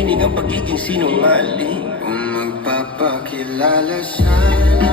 tinig ang pagiging sinungaling. Kung magpapakilala sana,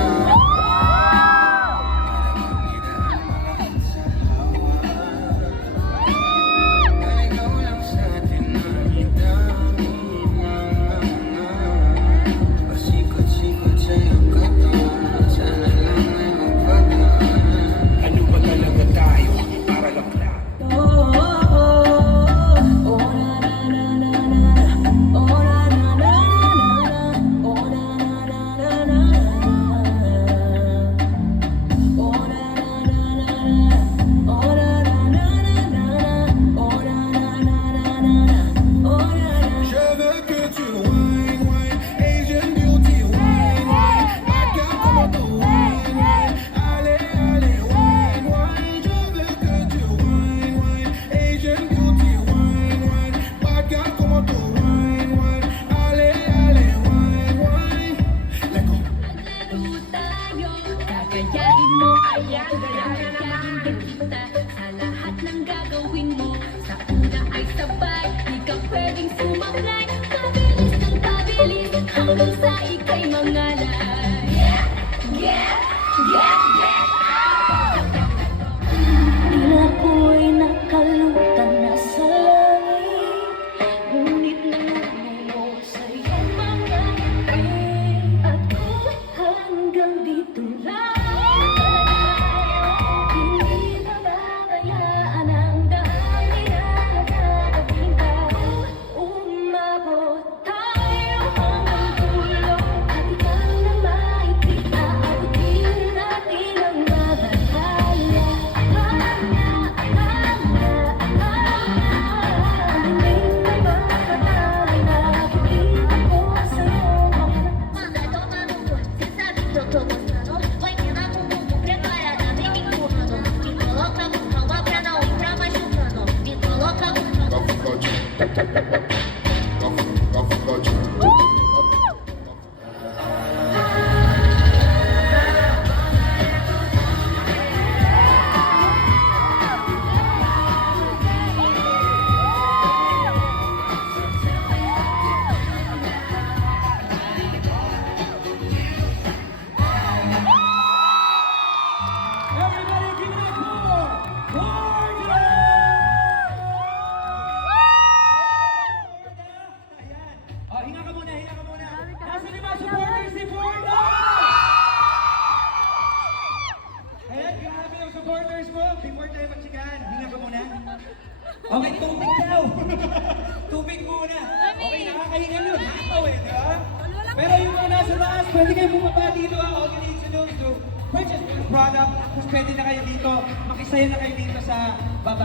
Kagayahin mo, ayan, kagayahin kita sa lahat ng gagawin mo. Sa una ay sabay, di ka pwedeng sumablay. Pabilis ng pabilis, hanggang sa ika'y mangalay. Yeah, yeah, yeah, yeah. Tila ko'y nakalutang nasa langit, ngunit nangungulo sa iyong mga ngiti. At kung hanggang dito lang, before tayo magsigahan, hinga ka muna. Okay, tubig daw. Tubig muna. Okay, nakakahinga nun. Hakaw eh, di ba? Pero yung mga nasa taas, pwede kayo bumaba dito. All you need to do is to purchase the product. Tapos pwede na kayo dito. Makisaya na kayo dito sa